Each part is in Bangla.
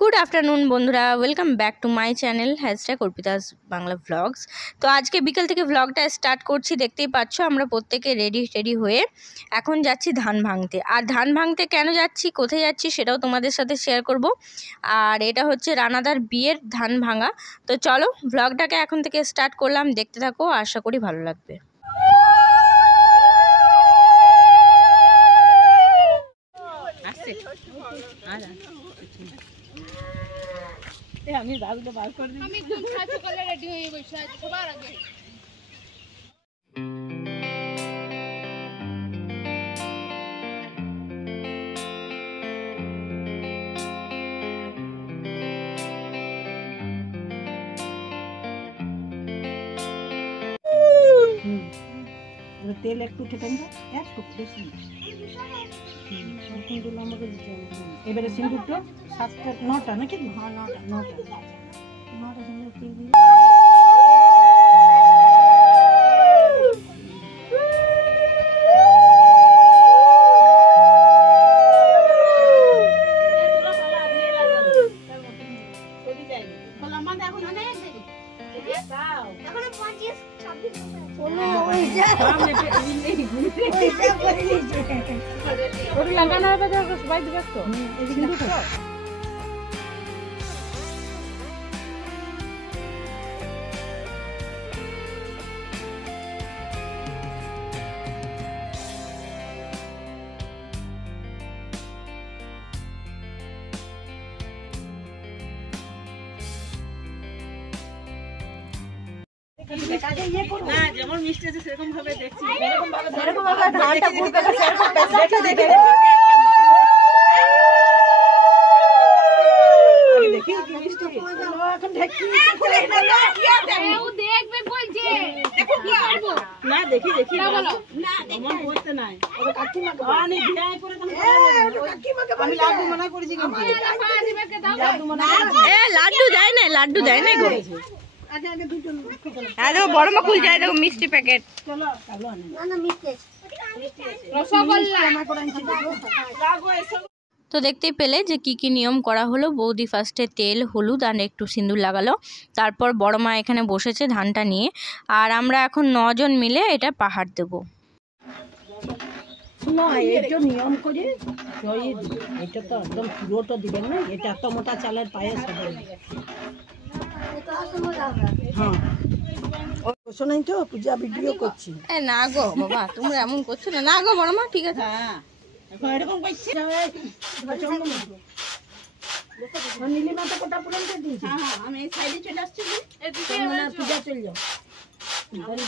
গুড আফটারনুন বন্ধুরা, welcome back to my channel #Arpita's Bangla vlogs. তো আজকে বিকেল থেকে ভ্লগটা স্টার্ট করছি। দেখতেই পাচ্ছ আমরা প্রত্যেকে রেডি হয়ে এখন যাচ্ছি ধান ভাঙতে। আর ধান ভাঙতে কেন যাচ্ছি, কোথায় যাচ্ছি সেটাও তোমাদের সাথে শেয়ার করব। আর এটা হচ্ছে রানাদার বিয়ের ধান ভাঙা। তো চলো ভ্লগটাকে এখন থেকে স্টার্ট করলাম, দেখতে থাকো, আশা করি ভালো লাগবে। আমি দাদুকে বার করে দিই। আমি একদম সাজু করে রেডি হয়ে বসে আছি সবার আগে। তেল একটু খেতেন না, একটু বেশি আমাকে দিতে হবে। এবারে সিন্দুরটা 7টা 9টা নাকি? হ্যাঁ 9টা তেল দিলে লাগানো হবে তো সবাই দিবে তো। যেমন মিষ্টি আছে সেরকম ভাবে দেখছি, সেরকম ভাবে ধানটা ঘুরবে সেরকম দেখে দেখি কি মিষ্টি এখন দেখি ও দেখবে বলছে দেখো কি করব না দেখি না বলো না মন করতে নাই ওরে কাকিমাকে আনি বিয়াই করে তুমি কাকিমাকে আমি লাড্ডু মনা করেছি কিন্তু লাড্ডু মনা এ লাড্ডু দেয় না গো। আচ্ছা বড় মা খুল যায়, দেখো মিষ্টি প্যাকেট। চলো না মিষ্টি রসগোল্লা তো দেখতেই পেলে যে কি নিয়ম করা হলো। বৌদি ফার্স্টে তেল, হলুদ আর একটু সিঁদুর লাগালো, তারপর বড় মা এখানে বসেছে ধানটা নিয়ে, আর আমরা এখন 9 জন মিলে এটা পাহাড় দেব। এটা নিয়ম করে এটা তো একদম পুরোটা দিবেন না, এটা এত মোটা চালের পায়েস হবে। শোনাই তো পূজা ভিডিও করছি। না গো বাবা, তোমরা এমন করছো না গো বড় মা, ঠিক আছে। এখন এরকম করছি নীলিমা তো কোটা পুরনটা দিয়েছি। আমি এই সাইডে চলে আসছি, পূজা চলে যাও,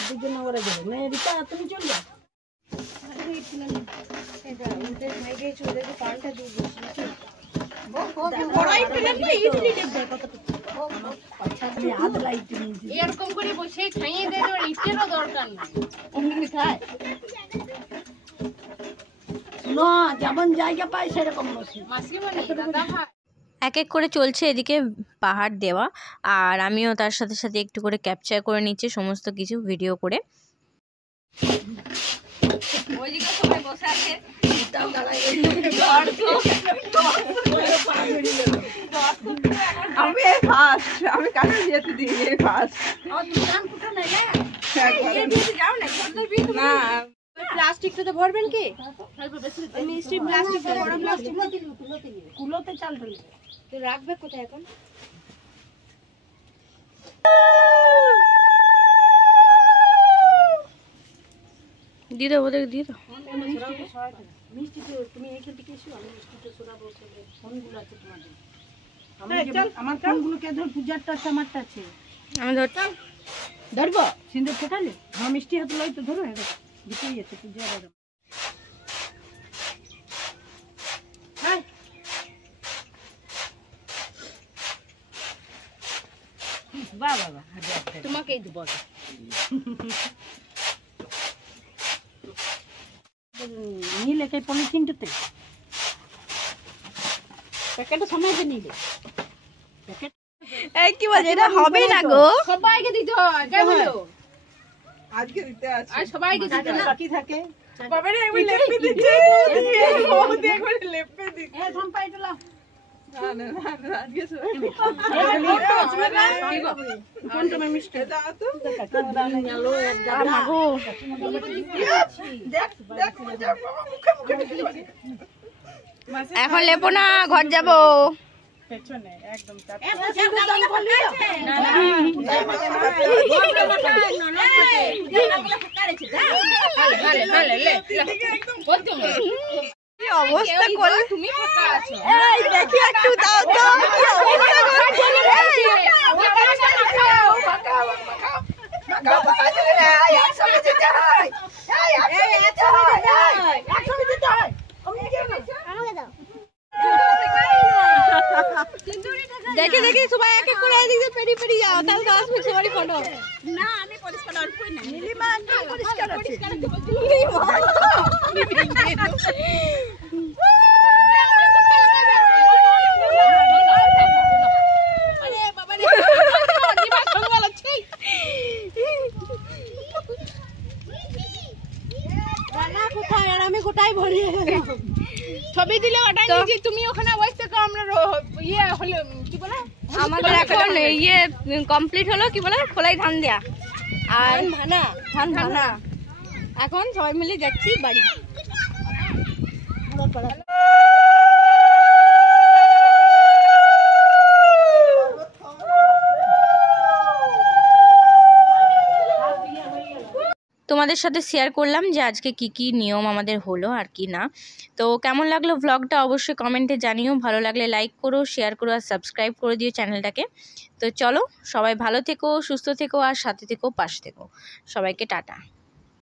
দুজন ওরা যাবে না। রিতা তুমি চলে যাও। এরকম করে বসে খাইয়ে দেয়, ইটেরও দরকার নাই, অমনি খায় না, যেমন জায়গা পায় সেরকম বসে মাসিমণি দাদা খায়। এক এক করে চলছে এদিকে পাহাড় দেওয়া, আর আমিও তার সাথে সাথে একটু করে ক্যাপচার করে নিচ্ছি সমস্ত কিছু ভিডিও করে। ওইদিকে সবাই বসে আছে, আমি ফার্স্ট, কানে যেতে দিই ফার্স্ট। না প্লাস্টিকটাতে ভরবেন কি? মিষ্টি প্লাস্টিক, বড় প্লাস্টিক কুলোতে চাল ঢেলে তো রাখবে কোথায় এখন? দিয়ে দাও ওদের, দিয়ে দাও। মিষ্টি তুমি এইখান থেকে এসো, আমি মিষ্টিটা সরাবো। ফোনগুলো আছে তোমাদের, আমার ফোনগুলোকে ধর, পূজারটা আছে আমারটা আছে। আমি ধরবো সিন্দুর ঠেকালে। হ্যাঁ মিষ্টি হাতে লই তো, ধরো দিতেই আছে পূজা। বাবা তোমাকেই দেবো। নীল একাই পলিথিনটাতে প্যাকেটটা সমাজে নিলে প্যাকেট এই কি বলছে, এটা হবে না গো, সবাইকে দিতে হয়। কেমন আজকে দিতে আছে, আর সবাইকে দিতে বাকি থাকে। বাবারে আমি লেপে দিচ্ছি, ও দেখো লেপে দিচ্ছি। এ থাম পাইটলা এখন লেপো না, ঘর যাবো। পেছনে একদম কি অবস্থা করলে তুমি, এই দেখি একটু দাও তো কি অবস্থা দেখে দেখি সবাই এক এক করে এদিকে পেরি পেরি যাও, তাহলে 10 মিনিট সবারই ফটো। না আমি পরিষ্কার আর কই না, নীলিমা একদম পরিষ্কার আছে। আরে বাবা রে, নিবা সঙ্গল আছে। রানা কোথায় আর আমি কোথায় ভরিয়ে গেলাম। ছবি দিলে ওটা নিচে, তুমি ওখানে বসে থাকো, আমরা ইয়ে হলো কি বলে আমাদের এখন ইয়ে কমপ্লিট হলো, কি বলে খোলাই ধান দেয়া আর ধান ভানা। এখন সবাই মিলে যাচ্ছি বাড়ি। তোমাদের সাথে শেয়ার করলাম যে আজকে কি কি নিয়ম আমাদের হলো আর কি না। তো কেমন লাগলো ব্লগটা অবশ্যই কমেন্টে জানিও। ভালো লাগলে লাইক করো, শেয়ার করো আর সাবস্ক্রাইব করে দিও চ্যানেলটাকে। তো চলো সবাই ভালো থেকো, সুস্থ থেকো আর সাথে থেকো, পাশে থেকো। সবাইকে টাটা।